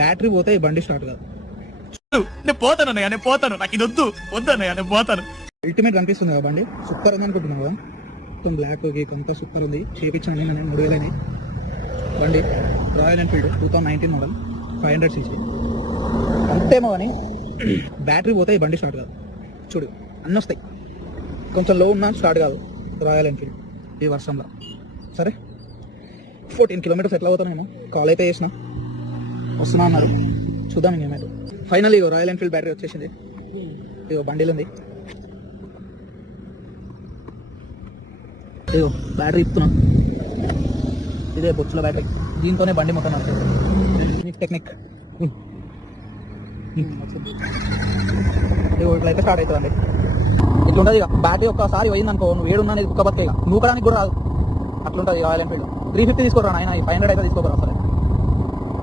Battery పోతే ఈ బండి స్టార్ట్ కాదు. నేను పోతాను నాకు ఇది వద్దన్నయ్య నేను పోతాను. అల్టిమేట్ కనిపిస్తుంది కదా బండి, సూపర్ ఉంది అనుకుంటున్నావు కదా. మొత్తం బ్లాక్ కొంత సూపర్ ఉంది. చేపించాను నేను 3000 బండి. Royal Enfield 2019 model 500cc. అంతేమో కానీ బ్యాటరీ పోతే ఈ బండి స్టార్ట్ కాదు. చూడు అన్నీ వస్తాయి, కొంచెం లో ఉన్నా స్టార్ట్ కాదు రాయల్ ఎన్ఫీల్డ్ ఈ వర్షంలో. సరే 14 కిలోమీటర్స్ ఎట్లా పోతానేమో. కాల్ అయితే చేసిన, వస్తున్నా అన్నారు, చూద్దాం ఇంకేమైతే. ఫైనల్ ఇగో రాయల్ ఎన్ఫీల్డ్ బ్యాటరీ వచ్చేసింది. ఇగో బండిలు ఉంది, ఇగో బ్యాటరీ ఇస్తున్నా. ఇదే బొచ్చుల బ్యాటరీ, దీంతోనే బండి మొత్తం నచ్చేది. టెక్నిక్ ఇగో ఇట్లయితే స్టార్ట్ అవుతుందండి. ఇట్లుంటుంది ఇక బ్యాటరీ. ఒక్కసారి పోయింది అనుకో, నువ్వు వేడున్నా బుక్క బతుక, ఇక నూకడానికి కూడా రాదు. అట్లుంటుంది రాయల్ ఎన్ఫీల్డ్. 350 తీసుకోరా ఆయన, 500 అయితే తీసుకోరా అసలు.